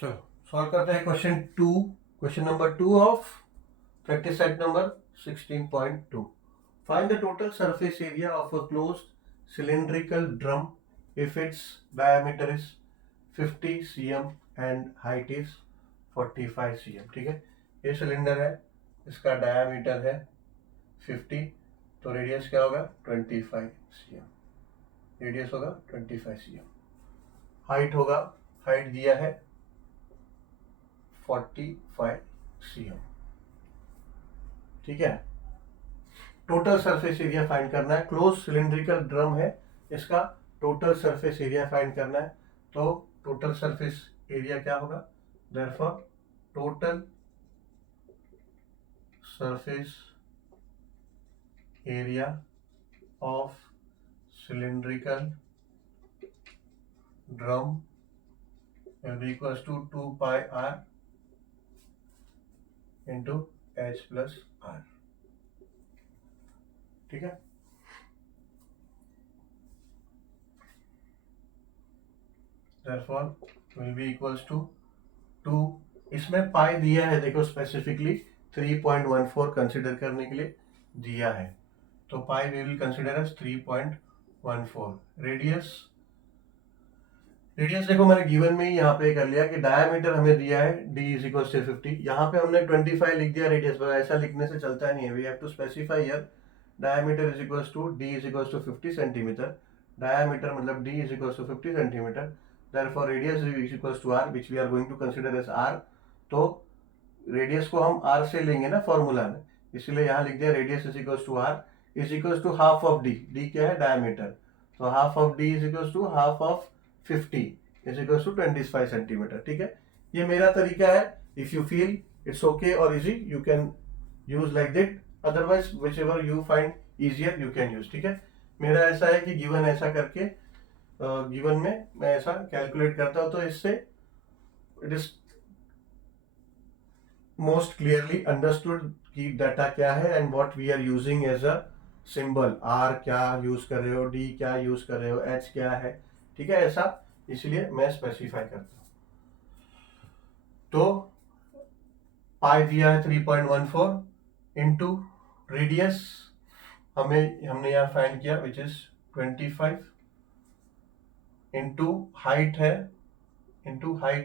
चलो सॉल्व करते हैं question number 2 of practice set number 16.2. Find the total surface area of a closed cylindrical drum if its diameter is 50 cm and height is 45 cm. ठीक है, ये cylinder है, इसका diameter है 50, तो रेडियस क्या होगा 25 cm. रेडियस होगा 25 cm. हाइट होगा, हाइट दिया है 45 cm. ठीक है, टोटल सरफेस एरिया फाइंड करना है. क्लोज सिलिंड्रिकल ड्रम है, इसका टोटल सरफेस एरिया फाइंड करना है. तो टोटल सरफेस एरिया क्या होगा, therefore total surface area of cylindrical drum will be equals to 2 pi r into h plus r. ठीक है, therefore will be equals to 2. इसमें पाई दिया है, देखो स्पेसिफिकली 3.14 कंसिडर करने के लिए दिया है, तो pi we will consider as 3.14. Radius देखो मैंने गिवन में ही यहाँ पे कर लिया कि डायमीटर हमें दिया है d इज इक्वल टू 50. यहाँ पे हमने 25 लिख दिया रेडियस पर, ऐसा लिखने से चलता नहीं है. We have to specify here diameter is equal to d is equal to 50 centimetre. Diameter मतलब d is equal to 50 centimetre. Therefore radius is equal to r which we are going to consider as r. तो radius को हम r से लेंगे ना formula में, इसलिए यहाँ लिख दिया radius is equal to r is equal to half of d. d क्या है डायमीटर, तो half of d is equal to half of 50 is equal to 25 centimetre. ठीक है, ये मेरा तरीका है. If you feel it's okay और easy you can use like that, otherwise whichever you find easier you can use. ठीक है, मेरा ऐसा है कि गिवन ऐसा करके गिवन में मैं ऐसा कैलकुलेट करता हूं, तो इससे it is most clearly understood कि डाटा क्या है and what we are using as a symbol. R क्या यूज कर रहे हो, डी क्या यूज कर रहे हो, एच क्या है. ठीक है, ऐसा इसलिए मैं स्पेसिफाई करता हूं. तो पाई दिया है 3.14 इनटू रेडियस हमने यहाँ फाइंड किया विच इज 25 इनटू हाइट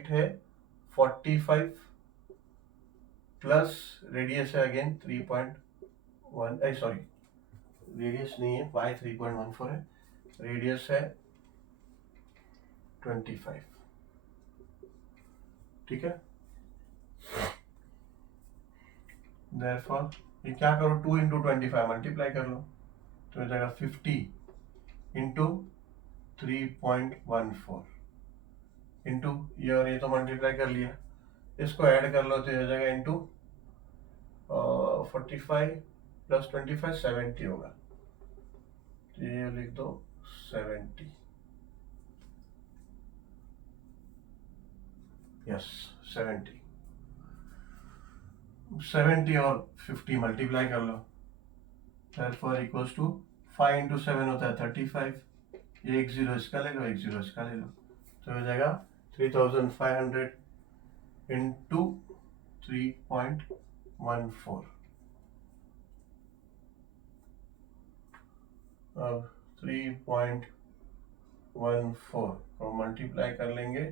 है 45 प्लस रेडियस है अगेन 3.1 सॉरी रेडियस नहीं है, पाई 3.14 है, रेडियस है 25. ठीक है, therefore ये क्या करो 2 इंटू 25 मल्टीप्लाई कर लो, तो हो जाएगा 50 इंटू 3.14 इंटू ये और ये तो मल्टीप्लाई कर लिया, इसको ऐड कर लो तो ये हो जाएगा इंटू 45 प्लस 25 70 होगा, तो ये लिख दो 70. यस 70 और 50 मल्टीप्लाई कर लो, therefore इक्वल्स टू 5 इंटू 7 होता है 35. ये एक जीरो इसका ले लो, एक जीरो इसका ले लो, तो हो जाएगा 3500 इंटू 3.14. अब 3.14 को मल्टीप्लाई कर लेंगे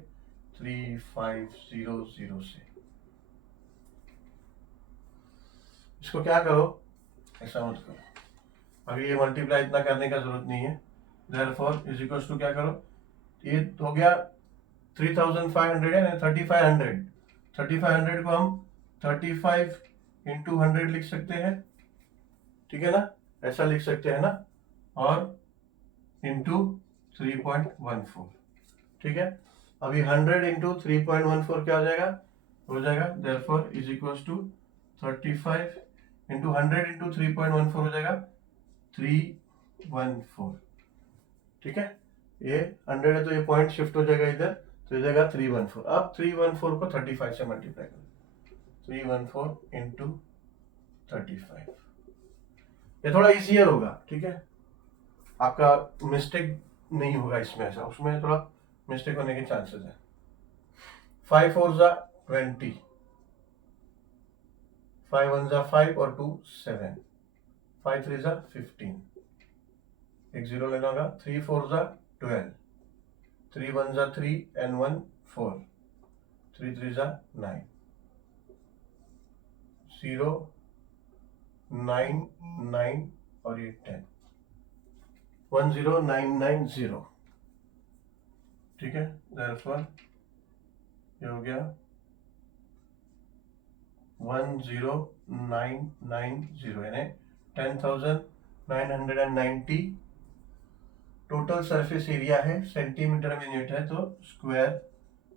3500 से. इसको क्या करो, ऐसा मत करो, अभी ये मल्टीप्लाई इतना करने का जरूरत नहीं है. देयरफॉर इज इक्वल्स टू क्या करो, ये हो गया 3500 है ना, 3500 को हम 35 इंटू 100 लिख सकते हैं. ठीक है ना, ऐसा लिख सकते हैं ना, और इंटू 3.14. ठीक है, अभी 100 इंटू 3.14 क्या हो जाएगा therefore is equals to 35 into 100 into 3.14 हो जाएगा 314. ठीक है, ये 100 है तो ये पॉइंट शिफ्ट हो जाएगा इधर, तो हो जाएगा 314. अब 314 को 35 से मल्टीप्लाई करो, 314 इंटू 35. ये थोड़ा इजियर होगा. ठीक है, आपका मिस्टेक नहीं होगा इसमें, ऐसा उसमें थोड़ा मिस्टेक होने के चांसेस है. 5 4 जा 20, 5 1 जा 5 और 2 7, 5 3 जा 15, एक जीरो लेना होगा, 3 4 जा 12, 3 1 जा 3 and 1 4, 3 3 जा 9, 0 9 9 और ये 10, 10990, ठीक है। therefore ये हो गया 10990 यानी 10,990 टोटल सरफेस एरिया है। सेंटीमीटर में यूनिट है तो स्क्वायर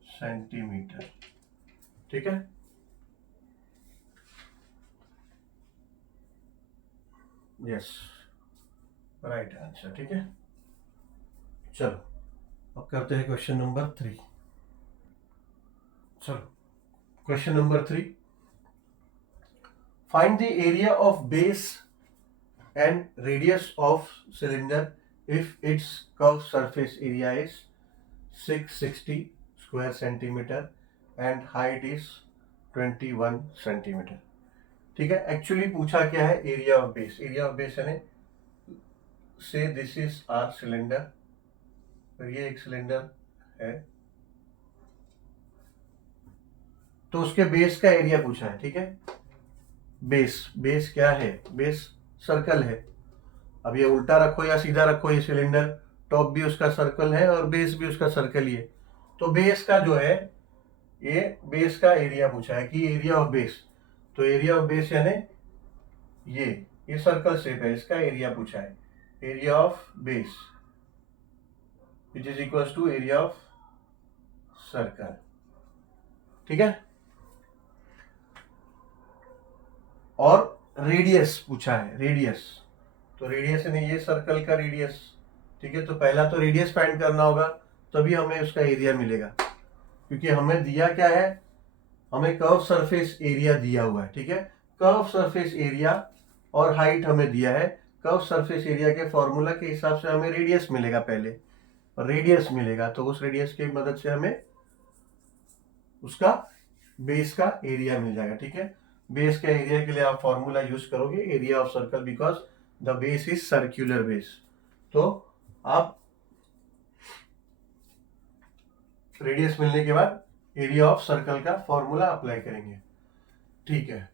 सेंटीमीटर, ठीक है। यस, राइट आंसर, ठीक है। चलो अब करते हैं क्वेश्चन नंबर 3। चलो question number 3, find the area of base and radius of cylinder if its curved surface area is 660 square centimeter and height is 21 centimeter, ठीक है। एक्चुअली पूछा क्या है, area of base. Area of base यानी से this is are cylinder और ये एक सिलेंडर है, तो उसके बेस का एरिया पूछा है, ठीक है। बेस क्या है, बेस सर्कल है। अब ये उल्टा रखो या सीधा रखो, ये सिलेंडर टॉप भी उसका सर्कल है और बेस भी उसका सर्कल ही है। तो बेस का जो है, ये बेस का एरिया पूछा है कि एरिया ऑफ बेस, तो एरिया ऑफ बेस यानी ये सर्कल शेप है, इसका एरिया पूछा है। Area of base which is equal to area of circle, ठीक है। और रेडियस पूछा है, रेडियस, तो रेडियस यानी ये सर्कल का रेडियस, ठीक है। तो पहला तो रेडियस फाइंड करना होगा, तभी हमें उसका एरिया मिलेगा, क्योंकि हमें दिया क्या है, हमें कर्व सरफेस एरिया दिया हुआ है, ठीक है। कर्व सरफेस एरिया और हाइट हमें दिया है। कर्व सरफेस एरिया के फॉर्मूला के हिसाब से हमें रेडियस मिलेगा, पहले रेडियस मिलेगा, तो उस रेडियस की मदद से हमें उसका बेस का एरिया मिल जाएगा, ठीक है। बेस का एरिया के लिए आप फॉर्मूला यूज करोगे, area of circle, because the base is circular base. तो आप रेडियस मिलने के बाद एरिया ऑफ सर्कल का फॉर्मूला अप्लाई करेंगे, ठीक है।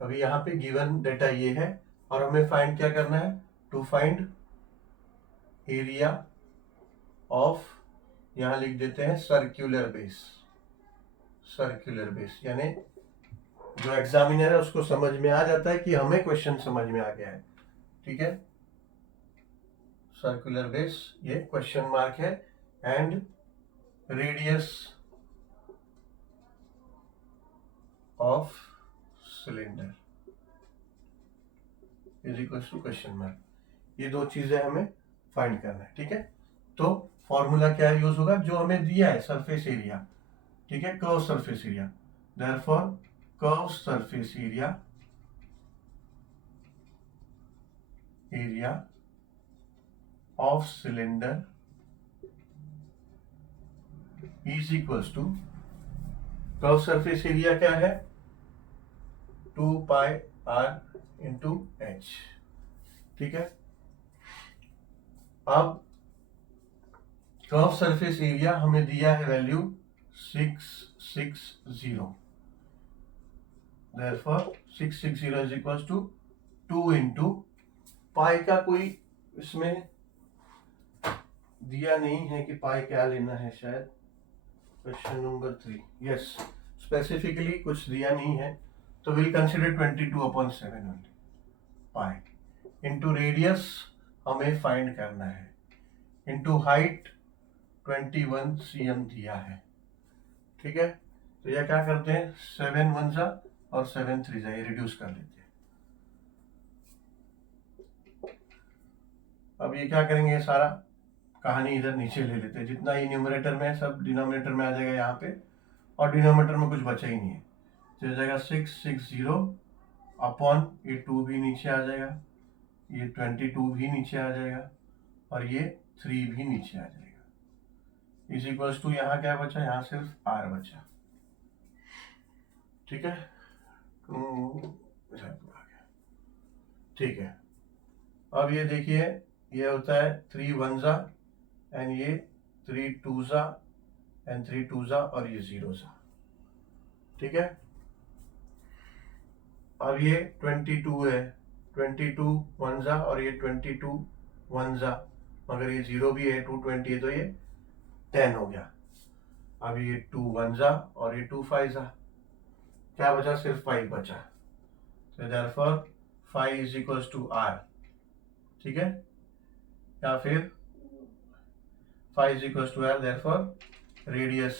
अभी यहाँ पे गिवन डेटा ये है और हमें फाइंड क्या करना है, टू फाइंड एरिया ऑफ, यहाँ लिख देते हैं सर्क्यूलर बेस। सर्क्यूलर बेस यानी जो एग्जामिनर है उसको समझ में आ जाता है कि हमें क्वेश्चन समझ में आ गया है, ठीक है। सर्कुलर बेस, ये क्वेश्चन मार्क है, and radius of cylinder is equal to question mark. ये दो चीजें हमें फाइंड करना है, ठीक है। तो फॉर्मूला क्या यूज होगा, जो हमें दिया है सरफेस एरिया, ठीक है, curve surface area. Therefore curve surface area of cylinder is equals to, curve surface area क्या है, 2 पाई आर इंटू एच, ठीक है। अब कर्व सरफेस एरिया हमें दिया है value 660, therefore 660 is equals to 2 into पाई का कोई इसमें दिया नहीं है कि पाई क्या लेना है, शायद क्वेश्चन नंबर 3, यस, स्पेसिफिकली कुछ दिया नहीं है, तो will consider 22/7 only. Pi into radius हमें फाइंड करना है, इंटू हाइट 21 cm दिया है, ठीक है। तो यह क्या करते हैं, 7 1 जा और 7 3 जा, ये रिड्यूस कर लेते हैं। अब ये क्या करेंगे, सारा कहानी इधर नीचे ले लेते हैं, जितना ये न्यूमरेटर में है सब डिनोमिनेटर में आ जाएगा यहाँ पे, और डिनोमिनेटर में कुछ बचा ही नहीं है, तो जाएगा 660 अपॉन ये 2 भी नीचे आ जाएगा, ये 22 भी नीचे आ जाएगा, और ये 3 भी नीचे आ जाएगा, इज इक्वल्स टू यहाँ क्या बचा, यहाँ सिर्फ आर बचा, ठीक है, ठीक है। अब ये देखिए, ये होता है 3 1 एंड ये 3 2 एंड 3 2 और ये 0 ठीक है। अब ये 22 है, 22 1 और ये 22 1 मगर ये 0 भी है, 220 है, तो ये 10 हो गया। अब ये 2 1 और ये 2 5 क्या बचा, सिर्फ 5 बचा। तो therefore 5 is equals to r, ठीक है, या फिर 5 is equals to r, therefore radius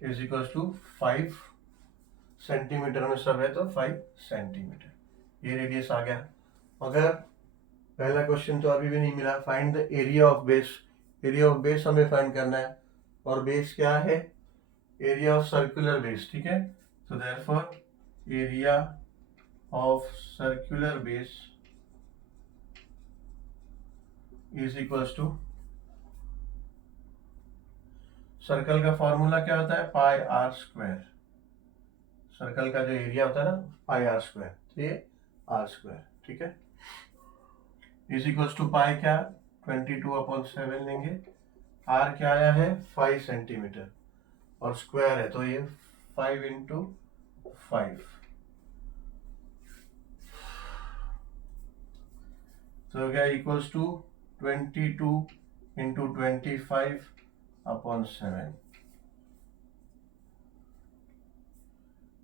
is equals to 5 centimetre में सब है, तो 5 सेंटीमीटर ये रेडियस आ गया। मगर पहला क्वेश्चन तो अभी भी नहीं मिला, find the area of base. Area of base हमें फाइंड करना है, और बेस क्या है, एरिया ऑफ सर्कुलर बेस, ठीक है। तो therefore area of circular base is equals to, circle का फॉर्मूला क्या होता है, पाई आर स्क्वायर। सर्कल का जो एरिया होता है ना, पाई आर स्क्वायर, ये आर स्क्वायर, ठीक है। इज इक्वल्स टू पाई क्या, 22/7 लेंगे, आर क्या आया है 5 सेंटीमीटर, और स्क्वायर है तो ये 5 इंटू 5, तो क्या इक्वल्स टू 22 इंटू 25/7।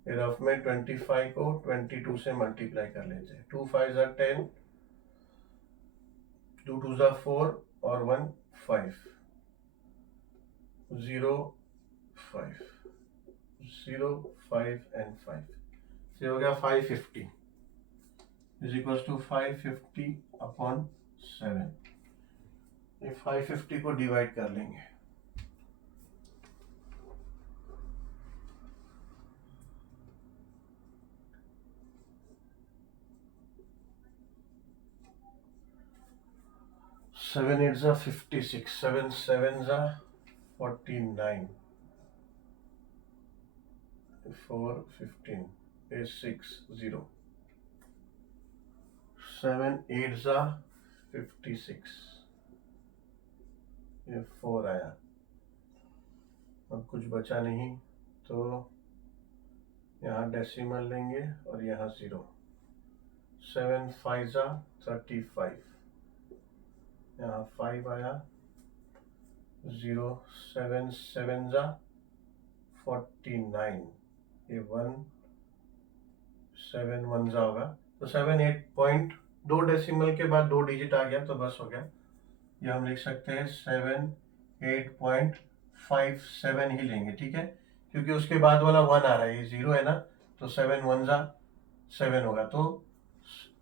रफ में 25 को 22 से मल्टीप्लाई कर लेते हैं, 2 5 10, 2 2 4 और 1 5, 0 5 0 5 एंड 5, ये हो गया 550 इज इक्वल्स टू 550/7। ये 550 को डिवाइड कर लेंगे, सेवन 8 56, 7 7 49, 4 15 8 6 0, 7 8 56, ये 4 आया। अब कुछ बचा नहीं, तो यहाँ डेसिमल लेंगे और यहाँ 0, 7 5 35, यहाँ 5 आया, 0 7 7 49, ये 1 7 1 होगा, तो 7 8 पॉइंट, 2 डेसिमल के बाद 2 डिजिट आ गया तो बस हो गया। ये हम लिख सकते हैं 78.57 ही लेंगे, ठीक है, क्योंकि उसके बाद वाला 1 आ रहा है, ये 0 है ना, तो 7 1 7 होगा, तो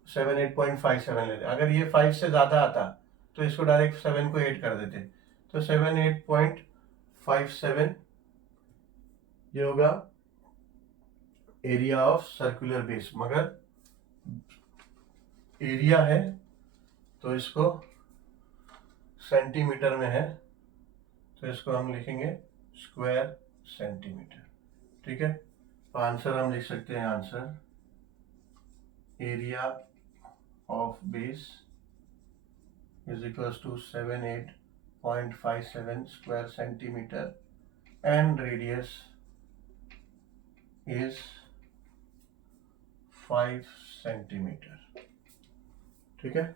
78.57 लेते। अगर ये 5 से ज़्यादा आता तो इसको डायरेक्ट 7 को 8 कर देते, तो 78.57 ये होगा एरिया ऑफ सर्कुलर बेस। मगर एरिया है तो इसको सेंटीमीटर में है, तो इसको हम लिखेंगे स्क्वायर सेंटीमीटर, ठीक है। तो आंसर हम लिख सकते हैं, answer area of base is equals to 78.57 square centimetre and radius is 5 centimetre, ठीक है।